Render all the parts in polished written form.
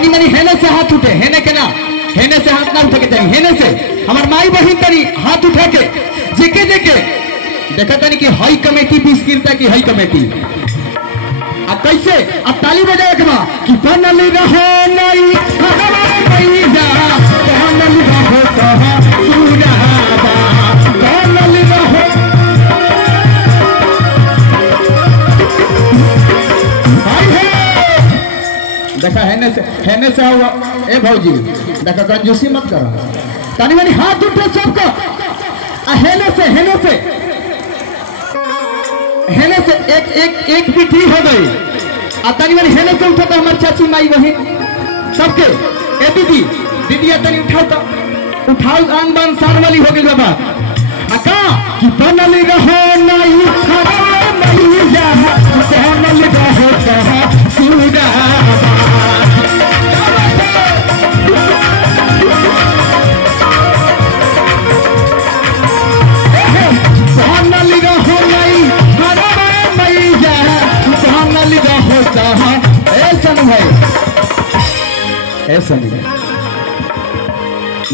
तनी मनी हेने से हाथ उठे, हेने के ना, हेने से हाथ ना उठे के चाहिए, हेने से हमार माई बहन तनी हाथ उठा के जेके जेके देखा तनी कि हाई कमेटी पीस गिरता की हाई कमेटी अब कैसे अब ताली बजाए के बा कि बनल रहो नहीं मैया बनल रहो कहां सुराबा बनल रहो देखा हेने से हुआ ए भौजी देखा कंजूसी मत करो तानी मनी हाथ उठे सबको हेने से एक पीठी हो गई तानी मनी हेने से उठा तो हमारे चाची माई बहन सबके ए दीदी तनी उठाओ आन बान शान वाली हो गई बाबा अका कि बनल रहो नहीं मैया बनल रहो कहां सुराबा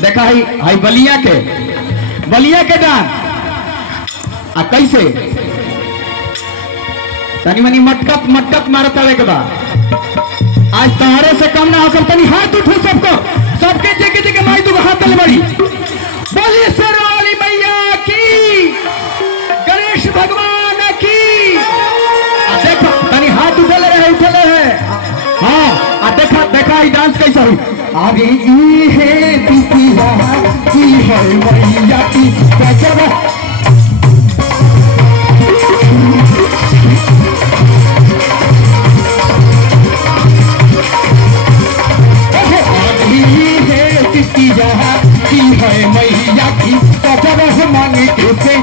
देखा हाई बलिया के डांस आ कैसे तनी मनी मटकत मारत आवे के बाद आज तहारे से कम ना होकर तनी हाथ उठो सबके जेके जेके माई दो हाथ ले बड़ी बोलिए शेरवाली मैया की गणेश भगवान की देखो तनी हाथ उठले रहे हाँ देखा ही डांस कैसा हुई अरे ई है पितिया की है मैया की गजब की है मैया की गजब मांगे कैसे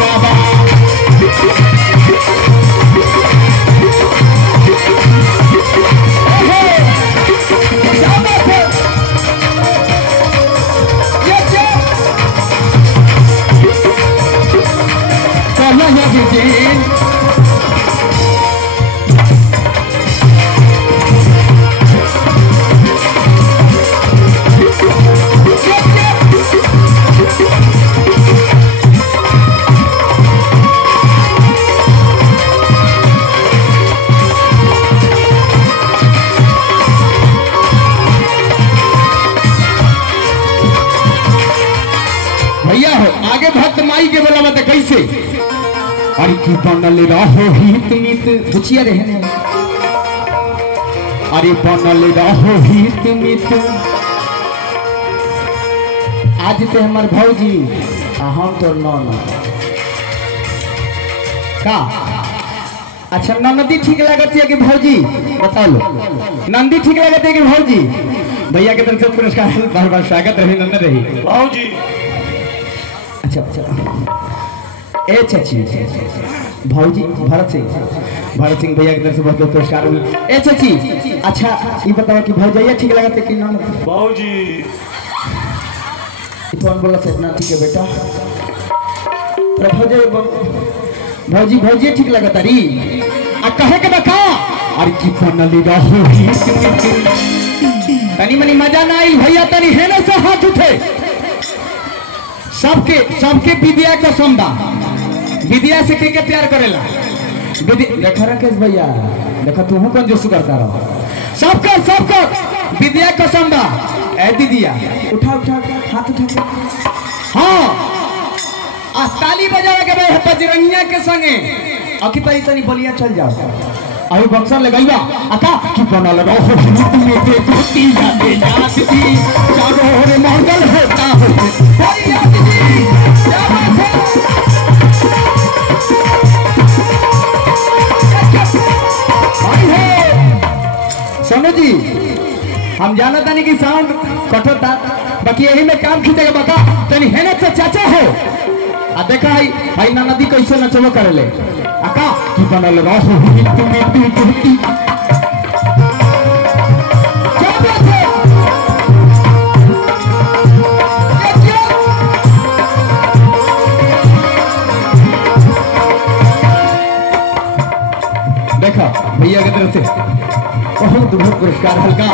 बाबा आगे भक्त माई के बोला मत कैसे अरे की बनल रहो हित मित पूछिए रहने अरे बनल रहो हित मित आज ते हमार भौजी हम तो न का अच्छा नंदी ठीक लगती है कि भौजी बता लो नंदी ठीक लगती है कि भौजी भैया के तरफ से पुरस्कार बार बार स्वागत रही नंद रही भौजी अच्छा ए चाची भौजी भरत सिंह भैया की तरफ से बहुत बहुत पुरस्कार मिले ए चाची अच्छा ये बताओ कि भौजैया ठीक लगते कि ना भौजी कौन बोला सपना ठीक है बेटा भौजी ठीक लगता री आ कहे के बता अरे की बनल रहो तनी मनी मजा ना आई भैया तनी हेने से हाथ उठे सबके विद्या का संबा विद्या से के प्यार करेला देखा राकेश भैया देखा तू कौन जोश करता रहो सबका विद्या का संबा ए दीदिया उठा हाथ उठा हाँ आ ताली बजावे के भाई बजरंगिया के संगे अखी तरी तनी बलिया चल जाओ अभी बक्सर ले गईबा अका की बनल रहो में पे टूटी जाते नाचती चारों ओर मंगल होता हो भैया दीदी क्या बात है सोनू जी हम जानता नहीं कि साउंड कठोरता बाकी यही में काम खींचेगा बता तनी हेने से चाचा हो आ देखा भाई नदी कैसे नचबो करेले आका की बनल रहो तुम्हें टूटी क्या बात है देखा भैया की तरफ से बहुत बहुत पुरस्कार हल्का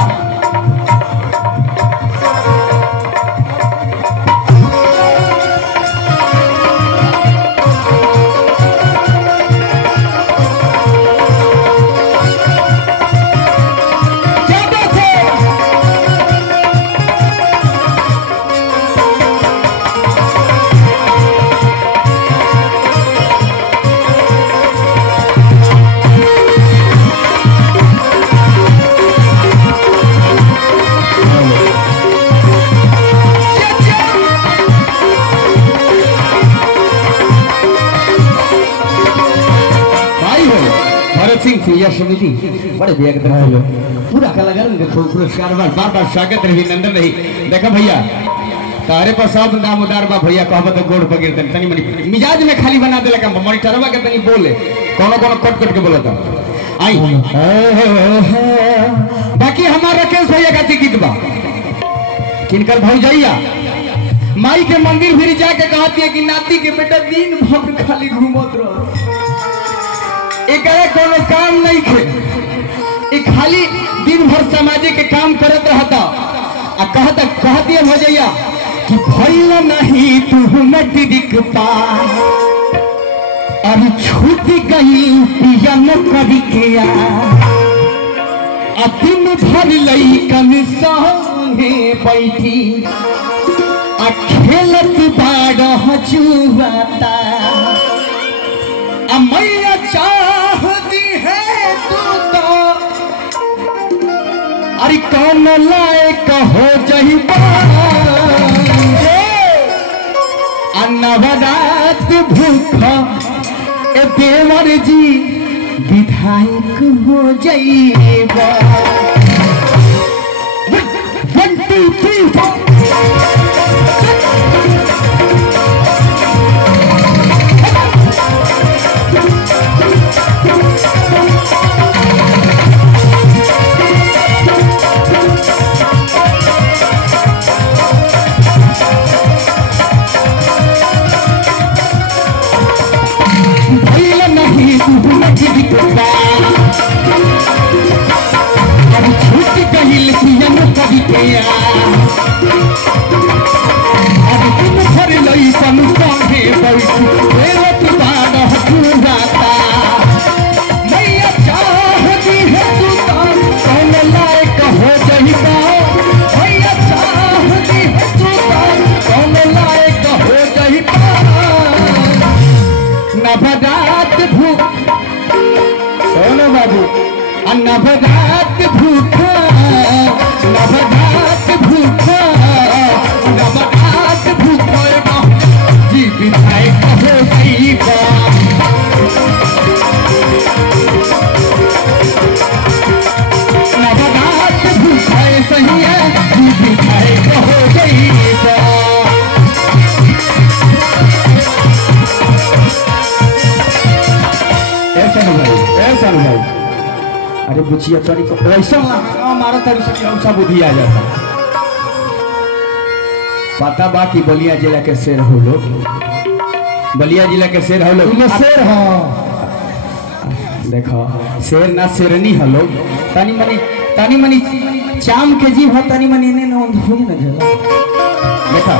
समिति बड़े भैया के तरफ पूरा कलाकार देखो पुरस्कार बार बार स्वागत रही नंदन रही। देखो भैया तारे पर सब दामोदार बा भैया कहब तो गोड़ पकड़ दे तनी मनी मिजाज में खाली बना देला का मॉनिटरवा के तनी बोले कोनो कोनो कट कट के बोलता आई। बाकी हमारा राकेश भैया का गीत बा किनकर भौजैया माई के मंदिर फिर जाके कहती है कि नाती के बेटा दिन भर खाली घूमत रह एक कोनो काम नहीं खे खाली दिन भर सामाजिक के काम करत रहता आ कहती है भौजैया कि भइल नहीं तू मटिक पा और छूट गई पिया नौकरी के आ दिन भर लइकन संगे बैठी आ खेलत बारह जुआता आ मैया चाहती है तू तो अरे कौन लायक हो जइबा आ नवरात भूखा ए देवर जी विधायक हो जइबा। 1 2 3 4 नवरात भूखा नवरात भूखा नवरात भूखा जी विधायक हो जइबा। नवरात भूखा सही है जी विधायक हो जइबा। ऐसा भाई अरे बुचिया तोरी को ऐसा हमारा तरह से कौन बुद्धि आ जाता पता बा कि बलिया जिला के शेर हो लोग बलिया जिला के शेर हो लोग शेर हो देखो शेर ना शेरनी हो लोग तनी मनी चाम के जीव हो तनी मनी ने न हुई न जला देखो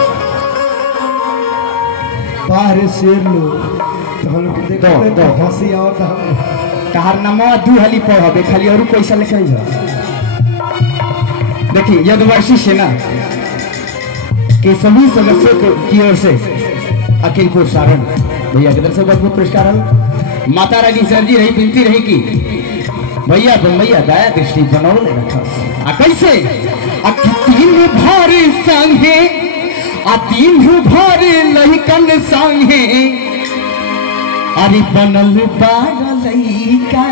बाहर शेर लोग तो हम लोग देखो तो हंसी आवत हम कहार नामा 2 हाली पढ़े खाली और पैसा लिखे देखिए यदवर्षी सेना के सभी सदस्यों की ओर से अखिलपुर सारण भैया की तरफ से बहुत बहुत पुरस्कार माता रानी सर जी रही विनती रही कि भैया तुम भैया दया दृष्टि बनौले रखा कैसे तीन भारी संगे तीन भारी लहिकन संगे अरे बनल लइका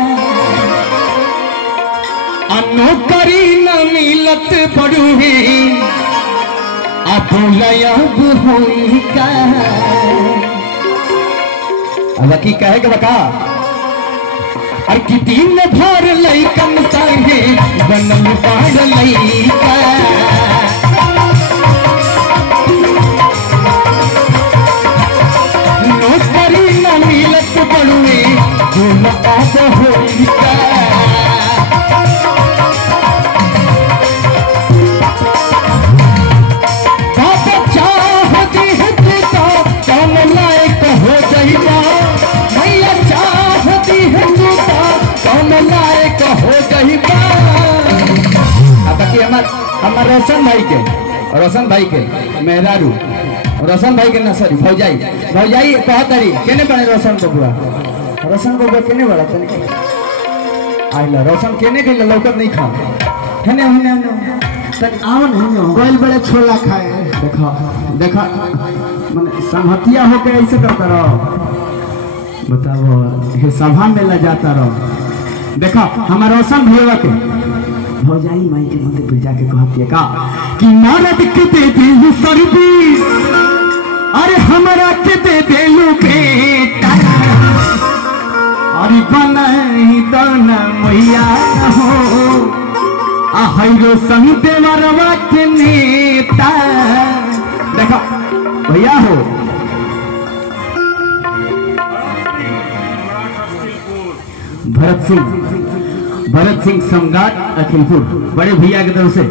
नौकरी न मिलत पड़ुहे अब लयब होई का अब की कहे के बका अरे कि दिन भर लइकन संगे बनल बाड़ लइका नौकरी न मिलत पड़ुहे चाहती है तू कौन लायक हो जइबा भैया चाहती है तू कौन लायक हो जइबा। बाकी हमार रोशन भाई के मेहरारू रोशन भाई के नसरी भौजाई कहतरी केने बने रोशन बबुआ केने बड़ा तनी आइला रोशन केने के लौकत नहीं खा हेने तक आओ नहीं गोल बड़े छोला खाए देखा माने संहतिया होके ऐसे करता रहो बताओ हे सभा में ला जाता रहो देखो हमारा रोशन भैया के भौजाई माई के मत भेजा के कहती है का कि मरद के दे दिलू सर्विस, अरे हमरा के दे दिलू बेटा, अरे बनाई दाना मैया हो रोशन देवरवा के नेता। देखो भैया हो भरत सिंह सम्राट अखिलपुर बड़े भैया की तरफ से